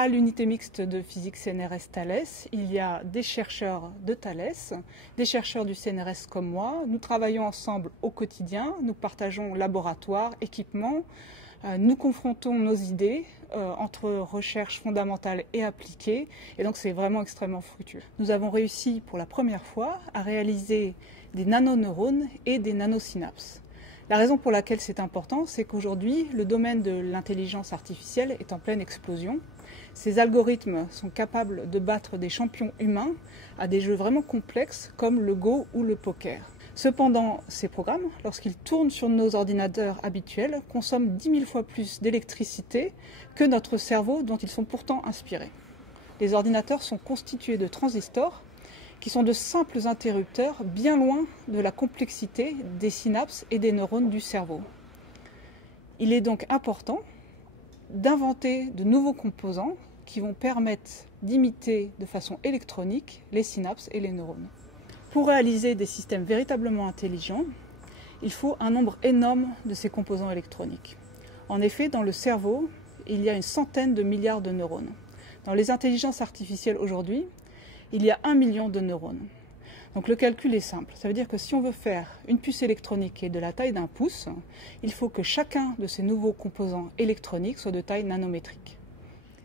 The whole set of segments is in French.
À l'unité mixte de physique CNRS Thalès, il y a des chercheurs de Thalès, des chercheurs du CNRS comme moi. Nous travaillons ensemble au quotidien, nous partageons laboratoire, équipement, nous confrontons nos idées entre recherche fondamentale et appliquée, et donc c'est vraiment extrêmement fructueux. Nous avons réussi pour la première fois à réaliser des nanoneurones et des nanosynapses. La raison pour laquelle c'est important, c'est qu'aujourd'hui, le domaine de l'intelligence artificielle est en pleine explosion. Ces algorithmes sont capables de battre des champions humains à des jeux vraiment complexes comme le Go ou le poker. Cependant, ces programmes, lorsqu'ils tournent sur nos ordinateurs habituels, consomment 10 000 fois plus d'électricité que notre cerveau dont ils sont pourtant inspirés. Les ordinateurs sont constitués de transistors qui sont de simples interrupteurs bien loin de la complexité des synapses et des neurones du cerveau. Il est donc important d'inventer de nouveaux composants qui vont permettre d'imiter de façon électronique les synapses et les neurones. Pour réaliser des systèmes véritablement intelligents, il faut un nombre énorme de ces composants électroniques. En effet, dans le cerveau, il y a une centaine de milliards de neurones. Dans les intelligences artificielles aujourd'hui, il y a 1 million de neurones. Donc le calcul est simple. Ça veut dire que si on veut faire une puce électronique qui est de la taille d'un pouce, il faut que chacun de ces nouveaux composants électroniques soit de taille nanométrique.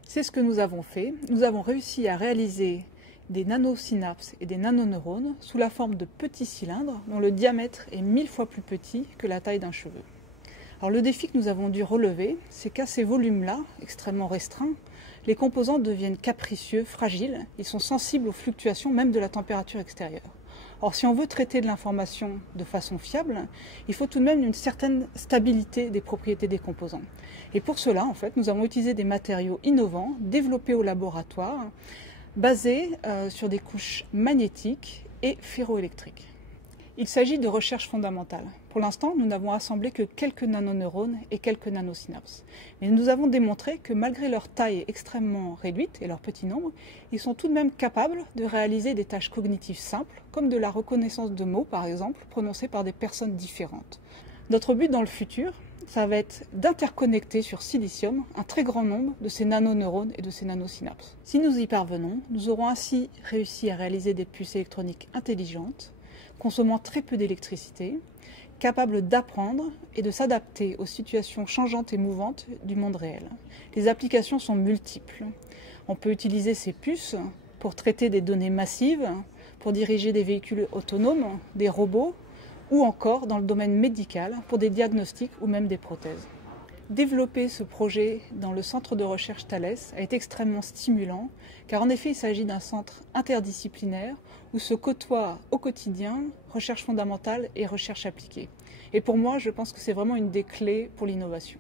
C'est ce que nous avons fait. Nous avons réussi à réaliser des nanosynapses et des nanoneurones sous la forme de petits cylindres dont le diamètre est 1000 fois plus petit que la taille d'un cheveu. Alors le défi que nous avons dû relever, c'est qu'à ces volumes-là, extrêmement restreints, les composants deviennent capricieux, fragiles, ils sont sensibles aux fluctuations même de la température extérieure. Or, si on veut traiter de l'information de façon fiable, il faut tout de même une certaine stabilité des propriétés des composants. Et pour cela, en fait, nous avons utilisé des matériaux innovants, développés au laboratoire, basés sur des couches magnétiques et ferroélectriques. Il s'agit de recherche fondamentale. Pour l'instant, nous n'avons assemblé que quelques nanoneurones et quelques nanosynapses. Mais nous avons démontré que malgré leur taille extrêmement réduite et leur petit nombre, ils sont tout de même capables de réaliser des tâches cognitives simples, comme de la reconnaissance de mots, par exemple, prononcés par des personnes différentes. Notre but dans le futur, ça va être d'interconnecter sur silicium un très grand nombre de ces nanoneurones et de ces nanosynapses. Si nous y parvenons, nous aurons ainsi réussi à réaliser des puces électroniques intelligentes, consommant très peu d'électricité, capable d'apprendre et de s'adapter aux situations changeantes et mouvantes du monde réel. Les applications sont multiples. On peut utiliser ces puces pour traiter des données massives, pour diriger des véhicules autonomes, des robots, ou encore dans le domaine médical pour des diagnostics ou même des prothèses. Développer ce projet dans le centre de recherche Thalès a été extrêmement stimulant, car en effet il s'agit d'un centre interdisciplinaire où se côtoient au quotidien recherche fondamentale et recherche appliquée. Et pour moi, je pense que c'est vraiment une des clés pour l'innovation.